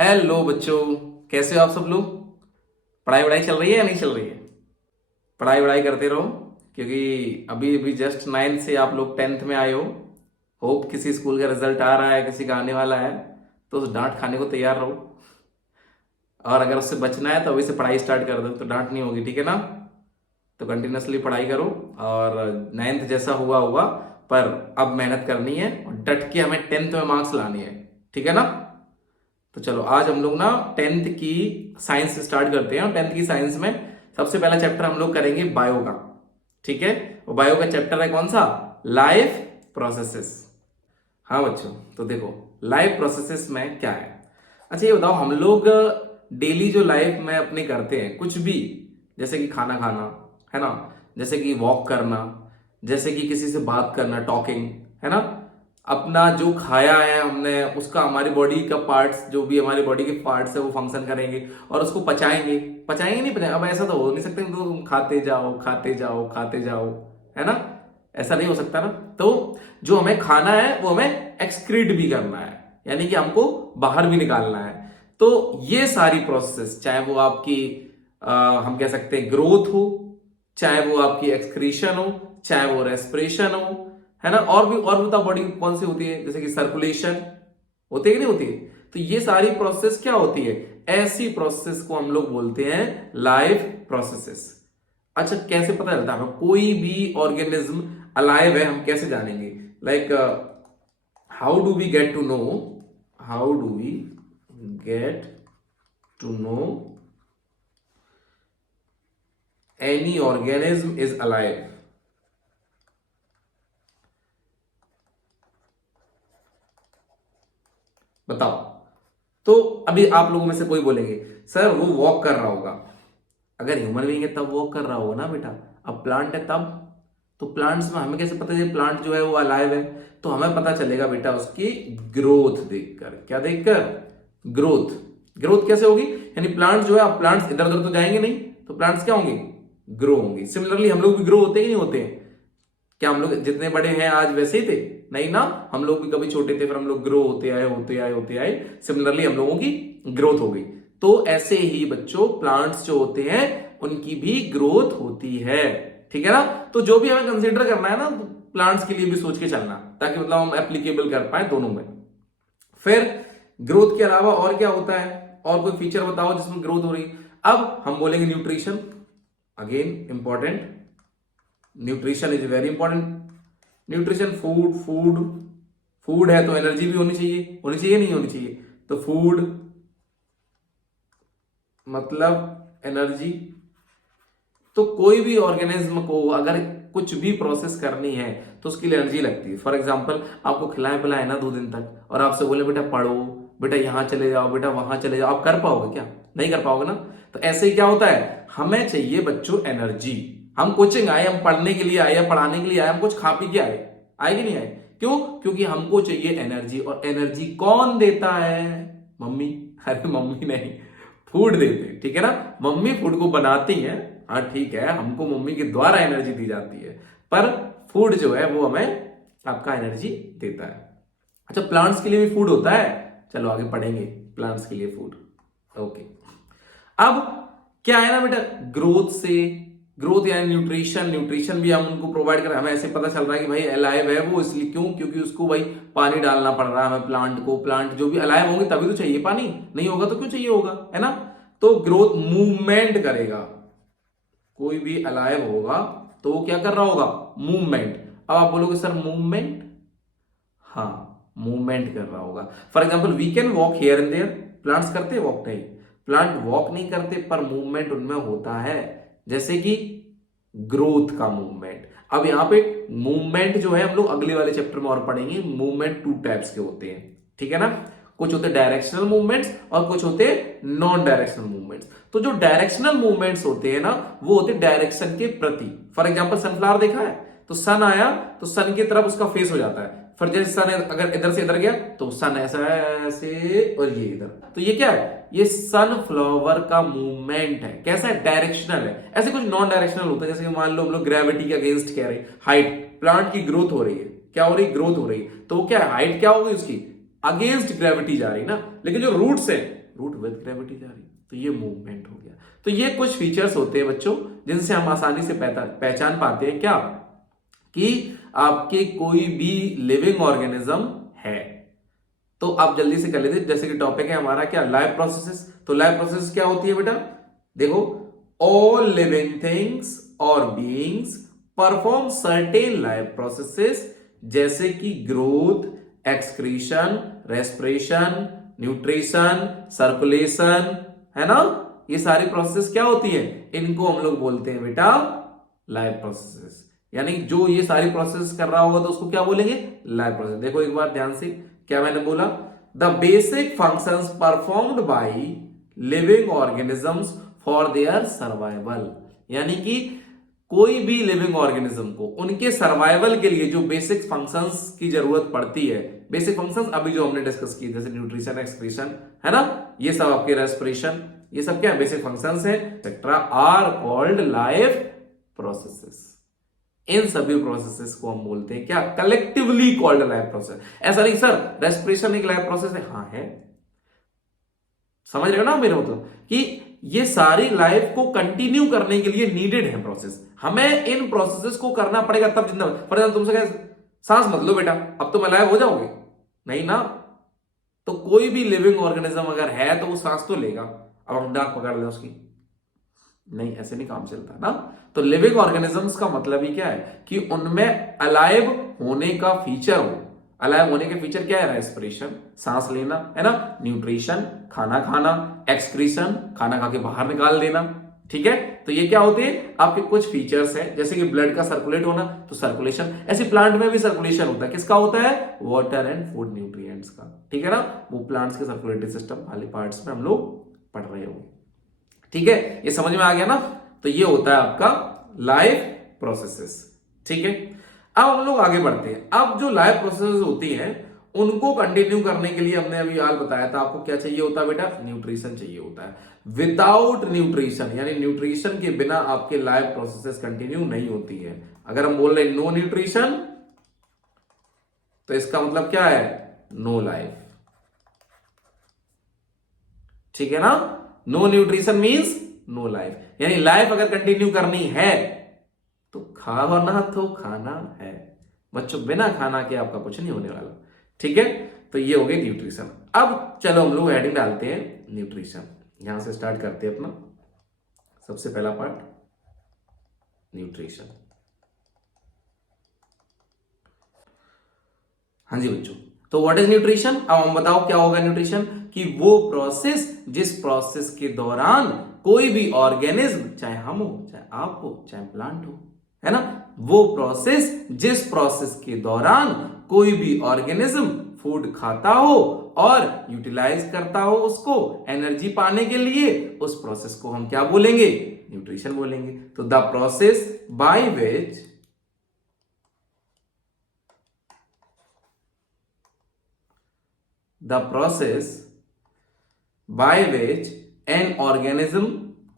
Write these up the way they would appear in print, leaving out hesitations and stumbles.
Hello बच्चों, कैसे हो आप सब लोग। पढ़ाई वढ़ाई चल रही है या नहीं चल रही है। पढ़ाई वढ़ाई करते रहो, क्योंकि अभी अभी जस्ट 9th से आप लोग 10th में आए हो। होप किसी स्कूल का रिजल्ट आ रहा है, किसी का आने वाला है, तो उस डांट खाने को तैयार रहो। और अगर उससे बचना है तो अभी से पढ़ाई स्टार्ट कर दो, तो डांट नहीं होगी, ठीक है ना। तो कंटिन्यूसली पढ़ाई करो। और 9th जैसा हुआ हुआ, पर अब मेहनत करनी है और डट के हमें 10th में मार्क्स लाने हैं, ठीक है ना। तो चलो आज हम लोग ना 10th की साइंस से स्टार्ट करते हैं। और 10th की साइंस में सबसे पहला चैप्टर हम लोग करेंगे बायो का, ठीक है। और बायो का चैप्टर है कौन सा, लाइफ प्रोसेसेस। हाँ बच्चों, तो देखो लाइफ प्रोसेसेस में क्या है। अच्छा ये बताओ, हम लोग डेली जो लाइफ में अपने करते हैं कुछ भी, जैसे कि खाना खाना, है ना, जैसे कि वॉक करना, जैसे कि किसी से बात करना, टॉकिंग, है ना, अपना जो खाया है हमने उसका हमारी बॉडी का पार्ट्स, जो भी हमारी बॉडी के पार्ट्स है वो फंक्शन करेंगे और उसको पचाएंगे। पचाएंगे नहीं पचाएंगे, अब ऐसा तो हो नहीं सकता कि तुम खाते जाओ खाते जाओ खाते जाओ, है ना। ऐसा नहीं हो सकता ना। तो जो हमें खाना है वो हमें एक्सक्रीट भी करना है, यानी कि हमको बाहर भी निकालना है। तो ये सारी प्रोसेस, चाहे वो आपकी हम कह सकते हैं ग्रोथ हो, चाहे वो आपकी एक्सक्रीशन हो, चाहे वो रेस्पिरेशन हो, है ना, और भी बताओ बॉडी कौन सी होती है, जैसे कि सर्कुलेशन होती है कि नहीं होती है। तो ये सारी प्रोसेस क्या होती है, ऐसी प्रोसेस को हम लोग बोलते हैं लाइफ प्रोसेसेस। अच्छा कैसे पता चलता है हमें कोई भी ऑर्गेनिज्म अलाइव है, हम कैसे जानेंगे, like how do we get to know, how do we get to know any organism is alive. बताओ। तो अभी आप लोगों में से कोई बोलेंगे सर वो वॉक कर रहा होगा। अगर ह्यूमन बीइंग है तब वॉक कर रहा होगा ना बेटा। अब प्लांट है तब, तो प्लांट्स में हमें कैसे पता चले प्लांट जो है वो अलाइव है। तो हमें पता चलेगा बेटा उसकी ग्रोथ देखकर। क्या देखकर, ग्रोथ। ग्रोथ कैसे होगी, यानी प्लांट्स जो है, अब प्लांट्स इधर उधर तो जाएंगे नहीं, तो प्लांट्स क्या होंगे, ग्रो होंगे। सिमिलरली हम लोग भी ग्रो होते ही नहीं होते हैं। क्या हम लोग जितने बड़े हैं आज वैसे ही थे, नहीं ना। हम लोग भी कभी छोटे थे, फिर हम लोग ग्रो होते आए होते आए होते आए, सिमिलरली हम लोगों की ग्रोथ हो गई। तो ऐसे ही बच्चों प्लांट्स जो होते हैं उनकी भी ग्रोथ होती है, ठीक है ना। तो जो भी हमें कंसीडर करना है ना, प्लांट्स के लिए भी सोच के चलना, ताकि मतलब हम एप्लीकेबल कर पाए दोनों में। फिर ग्रोथ के अलावा और क्या होता है, और कोई फीचर बताओ जिसमें ग्रोथ हो रही। अब हम बोलेंगे nutrition, again important. Nutrition is very important. Nutrition, food, food है तो एनर्जी भी होनी चाहिए नहीं होनी चाहिए। तो फूड मतलब एनर्जी। तो कोई भी ऑर्गेनिज्म को अगर कुछ भी प्रोसेस करनी है तो उसके लिए एनर्जी लगती है। फॉर एग्जांपल आपको खिलाए पिलाए ना 2 दिन तक, और आपसे बोले बेटा पढ़ो, बेटा यहां चले जाओ, बेटा वहां चले जाओ, आप कर पाओगे क्या, नहीं कर पाओगे ना। तो ऐसे ही क्या होता है, हमें चाहिए बच्चों एनर्जी। हम कोचिंग आए, हम पढ़ने के लिए आए या पढ़ाने के लिए आए, हम कुछ खा पी के आए, आए कि नहीं आए। क्यों, क्योंकि हमको चाहिए एनर्जी। और एनर्जी कौन देता है, मम्मी। अरे मम्मी नहीं, फूड देते हैं, ठीक है ना। मम्मी फूड को बनाती है, हाँ ठीक है, हमको मम्मी के द्वारा एनर्जी दी जाती है, पर फूड जो है वो हमें आपका एनर्जी देता है। अच्छा प्लांट्स के लिए भी फूड होता है, चलो आगे पढ़ेंगे प्लांट्स के लिए फूड। ओके, अब क्या है ना बेटा, ग्रोथ से, ग्रोथ यानी न्यूट्रिशन, न्यूट्रिशन भी हम उनको प्रोवाइड कर रहे हैं। हमें ऐसे पता चल रहा है कि भाई अलाइव है वो, इसलिए क्यों, क्योंकि उसको भाई पानी डालना पड़ रहा है हमें प्लांट को। प्लांट जो भी अलाइव होंगे तभी तो चाहिए पानी, नहीं होगा तो क्यों चाहिए होगा, है ना। तो ग्रोथ मूवमेंट करेगा, कोई भी अलाइव होगा तो वो क्या कर रहा होगा, मूवमेंट। अब आप बोलोगे सर मूवमेंट, हाँ मूवमेंट कर रहा होगा। For example we can walk here and there, plants करते हैं वॉक, नहीं प्लांट वॉक नहीं करते, पर मूवमेंट उनमें होता है, जैसे कि ग्रोथ का मूवमेंट। अब यहां पे मूवमेंट जो है हम लोग अगले वाले चैप्टर में और पढ़ेंगे। मूवमेंट 2 टाइप्स के होते हैं, ठीक है ना। कुछ होते डायरेक्शनल मूवमेंट्स और कुछ होते नॉन डायरेक्शनल मूवमेंट्स। तो जो डायरेक्शनल मूवमेंट्स होते हैं ना, वो होते डायरेक्शन के प्रति। फॉर एग्जाम्पल सनफ्लावर देखा है, तो सन आया तो सन की तरफ उसका फेस हो जाता है। फिर जैसे सन अगर इधर से इधर गया तो सन ऐसा है, ऐसे, और ये इधर। तो ये क्या है, ये सनफ्लावर का मूवमेंट है। कैसा है, डायरेक्शनल है। ऐसे कुछ नॉन डायरेक्शनल होता है, जैसे मान लो हम लोग ग्रेविटी के अगेंस्ट कह रहे हैं, हाइट, प्लांट की ग्रोथ हो रही है, क्या हो रही, ग्रोथ हो रही है, तो क्या है, हाइट क्या होगी उसकी, अगेंस्ट ग्रेविटी जा रही ना। लेकिन जो रूट्स है, रूट विद ग्रेविटी जा रही है, तो ये मूवमेंट हो गया। तो ये कुछ फीचर्स होते हैं बच्चों जिनसे हम आसानी से पहचान पाते हैं क्या, कि आपके कोई भी लिविंग ऑर्गेनिज्म है। तो आप जल्दी से कर लेते, जैसे कि टॉपिक है हमारा क्या, लाइफ प्रोसेसेस। तो लाइफ प्रोसेस क्या होती है बेटा, देखो, ऑल लिविंग थिंग्स और beings perform certain life processes, जैसे कि growth, excretion, respiration, nutrition, circulation, है ना। ये सारी प्रोसेस क्या होती है, इनको हम लोग बोलते हैं बेटा लाइफ प्रोसेसेस। यानी जो ये सारी प्रोसेस कर रहा होगा तो उसको क्या बोलेंगे, लाइफ प्रोसेस। देखो एक बार ध्यान से, क्या मैंने बोला, the basic functions performed by living organisms for their survival. यानी कि कोई भी लिविंग ऑर्गेनिज्म को उनके सर्वाइवल के लिए जो बेसिक फंक्शंस की जरूरत पड़ती है, बेसिक फंक्शंस अभी जो हमने डिस्कस किए, जैसे न्यूट्रिशन, एक्सक्रीशन, है ना, ये सब आपके रेस्पिरेशन, ये सब क्या बेसिक फंक्शंस है, etcetera, are called life processes. इन सभी प्रोसेसेस को हम बोलते हैं क्या, कलेक्टिवली कॉल्ड लाइफ प्रोसेस। ऐसा नहीं सर रेस्पिरेशन एक लाइफ प्रोसेस है, हाँ है, समझ रहे हो ना मेरे मतलब, कि ये सारी लाइफ को कंटिन्यू करने के लिए नीडेड है प्रोसेस, हमें इन प्रोसेसेस को करना पड़ेगा तब जिंदा। फॉर एग्जाम्पल तुमसे कहे सांस मत लो बेटा, अब तुम अलाइव हो जाओगे, नहीं ना। तो कोई भी लिविंग ऑर्गेनिज्म अगर है तो वो सांस तो लेगा। अब हम नाक पकड़ लें उसकी, नहीं, ऐसे नहीं काम चलता ना। तो लिविंग ऑर्गेनिजम्स का मतलब ही क्या है कि उनमें अलाइव होने का फीचर हो। अलाइव होने के फीचर क्या है, रेस्पिरेशन, सांस लेना, है ना, न्यूट्रिशन, खाना खाना, एक्सक्रीशन, खाना खा के बाहर निकाल देना, ठीक है। तो ये क्या होते हैं आपके कुछ फीचर्स हैं, जैसे कि ब्लड का सर्कुलेट होना, तो सर्कुलेशन। ऐसे प्लांट में भी सर्कुलेशन होता है, किसका होता है, वाटर एंड फूड न्यूट्रिएंट्स का, ठीक है ना। वो प्लांट्स के सर्कुलेटरी सिस्टम वाले पार्ट्स में हम लोग पढ़ रहे होंगे, ठीक है, ये समझ में आ गया ना। तो ये होता है आपका लाइफ प्रोसेसेस, ठीक है। अब हम लोग आगे बढ़ते हैं। अब जो लाइफ प्रोसेसेस होती हैं उनको कंटिन्यू करने के लिए हमने अभी हाल बताया था आपको, क्या चाहिए होता है बेटा, न्यूट्रिशन चाहिए होता है। विदाउट न्यूट्रिशन, यानी न्यूट्रिशन के बिना आपके लाइफ प्रोसेसेस कंटिन्यू नहीं होती है। अगर हम बोल रहे हैं नो न्यूट्रिशन, तो इसका मतलब क्या है, नो लाइफ, ठीक है ना। No nutrition means no life, यानी लाइफ अगर कंटिन्यू करनी है तो खाना तो खाना है बच्चों, बिना खाना के आपका कुछ नहीं होने वाला, ठीक है। तो ये हो गई न्यूट्रिशन। अब चलो हम लोग हेडिंग डालते हैं न्यूट्रिशन, यहां से स्टार्ट करते हैं अपना सबसे पहला पार्ट, न्यूट्रिशन। हाँ जी बच्चों, तो व्हाट इज न्यूट्रिशन। अब हम बताओ क्या होगा न्यूट्रिशन, कि वो प्रोसेस जिस प्रोसेस के दौरान कोई भी ऑर्गेनिज्म, चाहे हम हो, चाहे आप हो, चाहे प्लांट हो, है ना, वो प्रोसेस जिस प्रोसेस के दौरान कोई भी ऑर्गेनिज्म फूड खाता हो और यूटिलाइज करता हो उसको एनर्जी पाने के लिए, उस प्रोसेस को हम क्या बोलेंगे, न्यूट्रिशन बोलेंगे। तो the process by which the process by which an organism,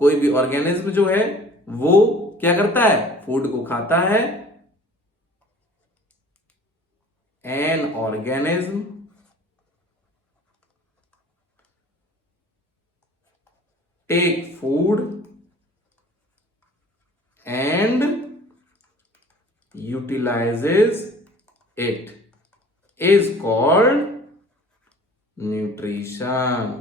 कोई भी ऑर्गेनिज्म जो है वो क्या करता है, फूड को खाता है, an organism take food and utilises it is called nutrition.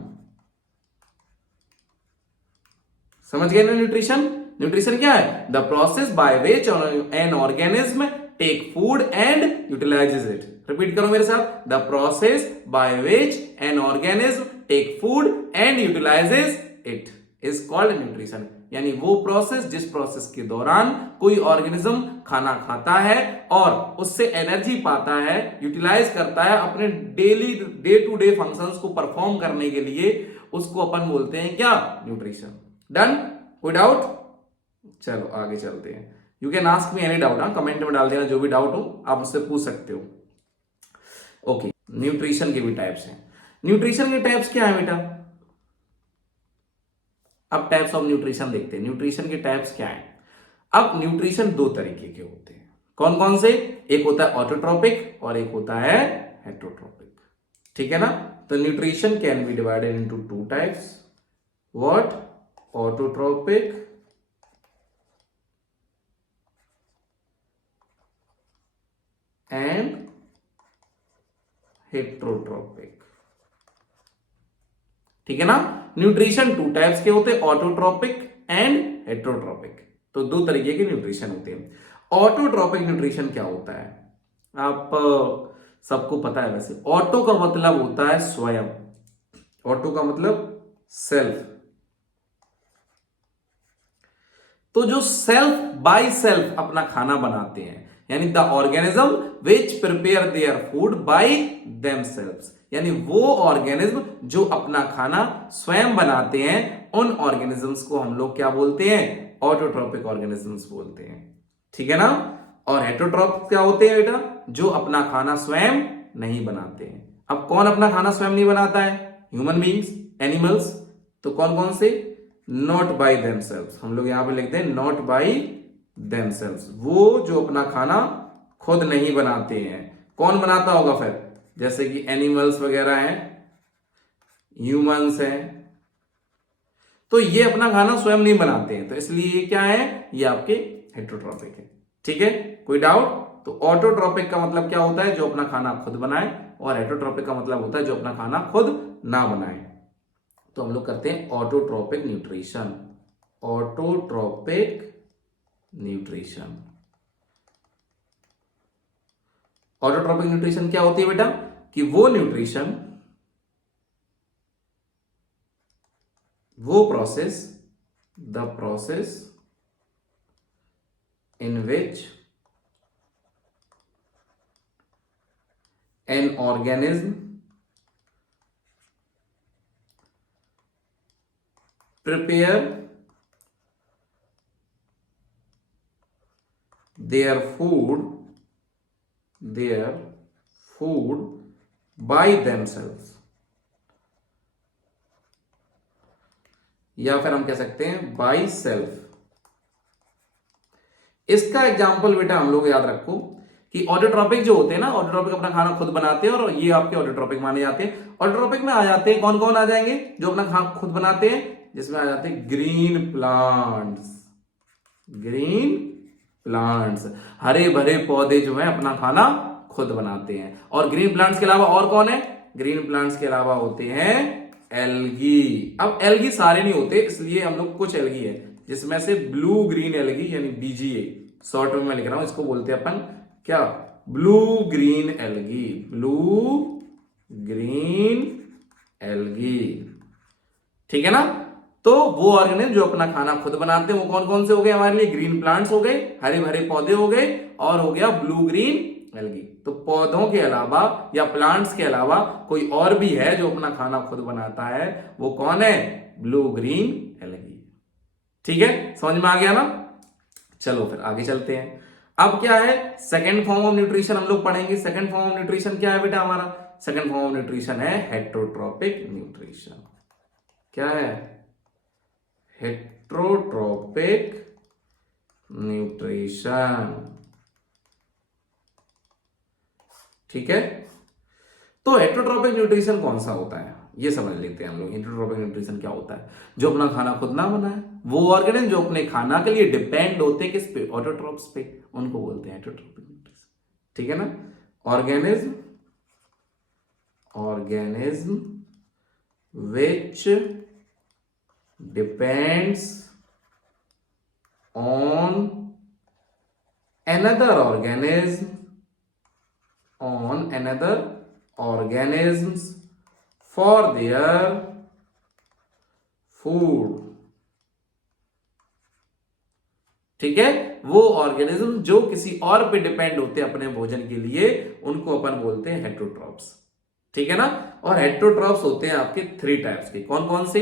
समझ गए ना न्यूट्रिशन। न्यूट्रिशन क्या है, the process by which an organism take food and utilises it. Repeat करो मेरे साथ, the process by which an organism take food and utilises it is called nutrition. यानी वो प्रोसेस जिस प्रोसेस के दौरान कोई ऑर्गेनिज्म खाना खाता है और उससे एनर्जी पाता है, यूटिलाइज करता है अपने daily day to day functions को परफॉर्म करने के लिए, उसको अपन बोलते हैं क्या, न्यूट्रिशन। डन, कोई डाउट। चलो आगे चलते हैं। You can ask me any doubt, हाँ कमेंट में डाल देना, जो भी डाउट हो आप मुझसे पूछ सकते हो। ओके, न्यूट्रिशन के भी टाइप्स हैं। न्यूट्रिशन के टाइप्स क्या है बेटा, अब टाइप्स ऑफ न्यूट्रिशन देखते हैं। न्यूट्रिशन के टाइप्स क्या है। अब न्यूट्रिशन दो तरीके के होते हैं, कौन कौन से, एक होता है ऑटोट्रोपिक और एक होता है हेटरोट्रोपिक। ठीक है ना। तो nutrition can be divided into two types, what, autotrophic and heterotrophic. ठीक है ना। न्यूट्रिशन टू टाइप्स के होते हैं, ऑटोट्रोपिक एंड हेट्रोट्रोपिक। तो दो तरीके के न्यूट्रिशन होते हैं। ऑटोट्रोपिक न्यूट्रिशन क्या होता है, आप सबको पता है वैसे। ऑटो का मतलब होता है स्वयं, ऑटो का मतलब सेल्फ। तो जो सेल्फ बाय सेल्फ अपना खाना बनाते हैं, यानी the organism which prepare their food by themselves, यानी वो ऑर्गेनिज्म जो अपना खाना स्वयं बनाते हैं, उन ऑर्गेनिजम्स को हम लोग क्या बोलते हैं, ऑटोट्रोपिक ऑर्गेनिजम्स बोलते हैं। ठीक है ना। और हेटरोट्रोपिक क्या होते हैं बेटा, जो अपना खाना स्वयं नहीं बनाते हैं। अब कौन अपना खाना स्वयं नहीं बनाता है, ह्यूमन बींग्स, एनिमल्स। तो कौन कौन से, नॉट बाई देमसेल्व्स, हम लोग यहां पे लिखते हैं नॉट बाई देमसेल्व्स, वो जो अपना खाना खुद नहीं बनाते हैं। कौन बनाता होगा फिर, जैसे कि एनिमल्स वगैरह हैं, ह्यूमंस हैं, तो ये अपना खाना स्वयं नहीं बनाते हैं, तो इसलिए ये क्या है, ये आपके हेटरोट्रोपिक है। ठीक है, कोई डाउट। तो ऑटोट्रोपिक का मतलब क्या होता है, जो अपना खाना खुद बनाए, और हेटरोट्रोपिक का मतलब होता है जो अपना खाना खुद ना बनाए। तो हम लोग करते हैं autotrophic nutrition, autotrophic nutrition. Autotrophic nutrition क्या होती है बेटा, कि वो न्यूट्रिशन, वो process, the process in which an organism prepare their food by themselves, या फिर हम कह सकते हैं बाय सेल्फ। इसका एग्जांपल बेटा हम लोग याद रखो कि ऑटोट्रोपिक जो होते हैं ना, ऑटोट्रोपिक अपना खाना खुद बनाते हैं, और ये आपके ऑटोट्रोपिक माने जाते हैं। ऑटोट्रोपिक में आ जाते हैं कौन कौन आ जाएंगे, जो अपना खाना खुद बनाते हैं, जिसमें आ जाते हैं ग्रीन प्लांट्स, ग्रीन प्लांट्स, हरे भरे पौधे जो है अपना खाना खुद बनाते हैं। और ग्रीन प्लांट्स के अलावा और कौन है, ग्रीन प्लांट्स के अलावा होते हैं एल्गी। अब एल्गी सारे नहीं होते, इसलिए हम लोग कुछ एल्गी है, जिसमें से ब्लू ग्रीन एल्गी यानी बीजीए, शॉर्ट में मैं लिख रहा हूं, इसको बोलते हैं अपन क्या, blue green algae, blue green algae. ठीक है ना। तो वो ऑर्गेनिज्म जो अपना खाना खुद बनाते हैं, वो कौन कौन से हो गए हमारे लिए, ग्रीन प्लांट्स हो गए, हरे भरे पौधे हो गए, और हो गया ब्लू ग्रीन एल्गी। तो पौधों के अलावा या प्लांट्स के अलावा कोई और भी है जो अपना खाना खुद बनाता है, वो कौन है, ब्लू ग्रीन एल्गी। ठीक है, समझ में आ गया ना। चलो फिर आगे चलते हैं। अब क्या है, सेकेंड फॉर्म ऑफ न्यूट्रिशन हम लोग पढ़ेंगे। सेकेंड फॉर्म ऑफ न्यूट्रिशन क्या है बेटा हमारा, सेकेंड फॉर्म ऑफ न्यूट्रिशन है हेटरोट्रोपिक न्यूट्रिशन। क्या है, हेटरोट्रोपिक न्यूट्रिशन। ठीक है। तो हेटरोट्रोपिक न्यूट्रिशन कौन सा होता है, ये समझ लेते हैं हम लोग। हेटरोट्रोपिक न्यूट्रिशन क्या होता है, जो अपना खाना खुद ना बनाए, वो ऑर्गेनिज्म जो अपने खाना के लिए डिपेंड होते हैं किस पे, ऑटोट्रोप्स पे, उनको बोलते हैं हेटरोट्रोपिक न्यूट्रिशन। ठीक है ना। Organism which depends on another organisms for their food। ठीक है, वो ऑर्गेनिज्म जो किसी और पे डिपेंड होते हैं अपने भोजन के लिए, उनको अपन बोलते हैं हेटरोट्रॉप्स। ठीक है ना। और हेटरोट्रॉप्स होते हैं आपके थ्री टाइप्स के, कौन कौन से,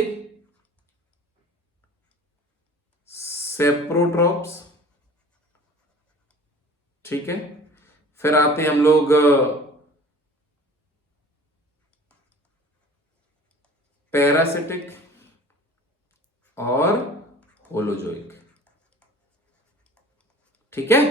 सेप्रोट्रॉप्स, ठीक है, फिर आते हैं हम लोग पैरासिटिक और होलोजोइक। ठीक है।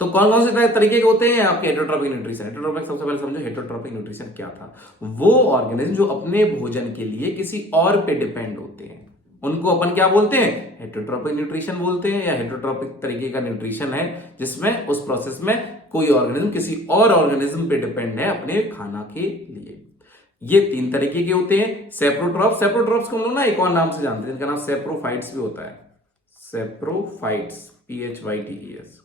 तो कौन कौन से तरीके के होते हैं आपके हेटरोट्रॉपिक न्यूट्रिशन? हेटरोट्रॉपिक सबसे पहले समझो, हेटरोट्रॉपिक न्यूट्रिशन क्या था? वो ऑर्गेनिज्म जो अपने भोजन के लिए किसी और पे डिपेंड होते हैं, उनको अपन क्या बोलते हैं? हेटरोट्रॉपिक न्यूट्रिशन बोलते हैं, या हेटरोट्रॉपिक तरीके का न्यूट्रिशन है जिसमें उस प्रोसेस में कोई ऑर्गेनिज्म किसी और ऑर्गेनिज्म पे डिपेंड है अपने खाना के लिए। ये 3 तरीके के होते हैं। सेप्रोट्रॉप्स को हम लोग ना एक और नाम से जानते हैं, जिनका नाम सेप्रोफाइट्स भी होता है। सेप्रोफाइट्स, PHYTES,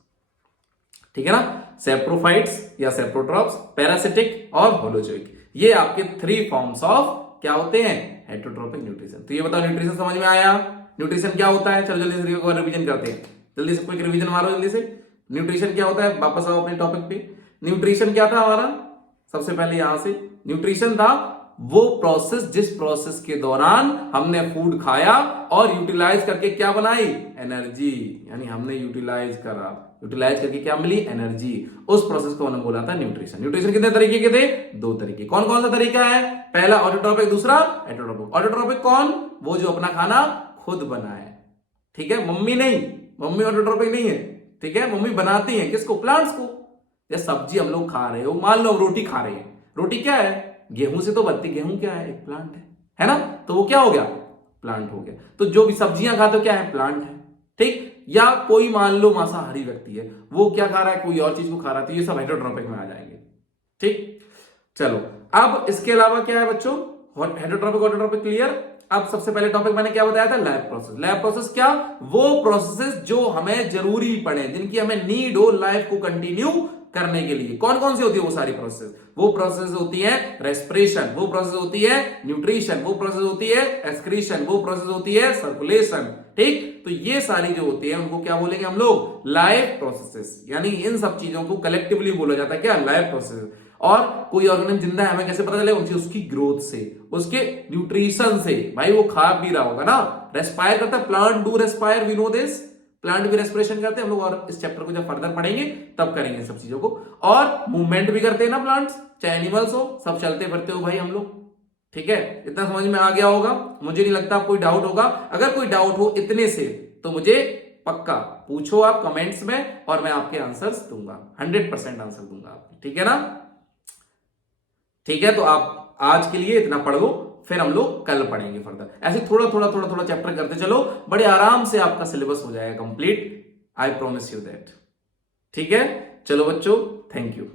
ठीक है ना? सेप्रोफाइट्स या सेप्रोट्रॉप्स, पैरासिटिक और होलोजोइक, ये आपके 3 फॉर्म्स ऑफ क्या होते हैं? Heterotrophic nutrition. तो ये बताओ, न्यूट्रिशन समझ में आया? न्यूट्रिशन क्या होता है? चलो जल्दी से रिवीजन करते हैं, जल्दी से क्विक रिवीजन मारो जल्दी से। न्यूट्रिशन क्या होता है? वापस आओ अपने टॉपिक पे। न्यूट्रिशन क्या था हमारा? सबसे पहले यहां से न्यूट्रिशन था वो प्रोसेस जिस प्रोसेस के दौरान हमने फूड खाया और यूटिलाइज करके क्या बनाई? एनर्जी। यानी हमने यूटिलाइज करके क्या मिली? एनर्जी। उस प्रोसेस को हमने बोला था न्यूट्रिशन। न्यूट्रिशन कितने तरीके के थे? 2 तरीके। कौन कौन सा तरीका है? पहला ऑटोट्रॉपिक, दूसरा हेटरोट्रॉपिक। ऑटोट्रॉपिक कौन? वो जो अपना खाना खुद बनाए, ठीक है? मम्मी नहीं, मम्मी ऑटोट्रॉपिक नहीं है, ठीक है? मम्मी बनाती है किसको? प्लांट्स को। या सब्जी हम लोग खा रहे हो, मान लो रोटी खा रहे हैं, रोटी क्या है? गेहूं से तो बनती। गेहूं क्या है? एक प्लांट है ना? तो वो क्या हो गया? प्लांट हो गया। तो जो भी सब्जियां खाते हो क्या है? प्लांट है, ठीक? या कोई मान लो मांसाहारी व्यक्ति है, वो क्या खा रहा है? कोई और चीज को खा रहा है, तो ये सब हेटरोट्रॉपिक में आ जाएंगे, ठीक? चलो, अब इसके अलावा क्या है बच्चों? Heterotrophic autotrophic clear. अब सबसे पहले टॉपिक मैंने क्या बताया था? Lab process. लैब प्रोसेस क्या? वो प्रोसेसेस जो हमें जरूरी पड़े, जिनकी हमें नीड हो लाइफ को कंटिन्यू करने के लिए। कौन कौन सी होती है वो सारी प्रोसेस? वो प्रोसेस होती है रेस्पिरेशन, वो प्रोसेस होती है न्यूट्रिशन, वो प्रोसेस होती है एक्सक्रीशन, वो प्रोसेस होती है सर्कुलेशन, ठीक? तो ये सारी जो होती है उनको क्या बोलेंगे हम लोग? Life processes. यानी इन सब चीजों को कलेक्टिवली बोला जाता है क्या? Life process. और कोई ऑर्गेनिज्म जिंदा है हमें कैसे पता चलेगा? उसकी ग्रोथ से, उसके न्यूट्रिशन से। भाई वो खा पी रहा होगा ना, रेस्पायर करता है। Plant do respire, we know this. Plant भी रेस्पिरेशन करते हैं हम लोग, और इस चैप्टर को जब फर्दर पढ़ेंगे तब करेंगे सब चीजों को। और मूवमेंट भी करते हैं ना प्लांट्स, चाहे एनिमल्स हो, सब चलते फिरते हो भाई हम लोग, ठीक है? इतना समझ में आ गया होगा, मुझे नहीं लगता कोई डाउट होगा। अगर कोई डाउट हो इतने से तो मुझे पक्का पूछो आप कमेंट्स में, और मैं आपके आंसर्स दूंगा, 100% आंसर दूंगा आपको, ठीक है ना? ठीक है, तो आप आज के लिए इतना पढ़ लो, फिर हम लोग कल पढ़ेंगे फर्दर। ऐसे थोड़ा थोड़ा चैप्टर करते चलो, बड़े आराम से आपका सिलेबस हो जाएगा complete. I promise you that, ठीक है? चलो बच्चों, थैंक यू।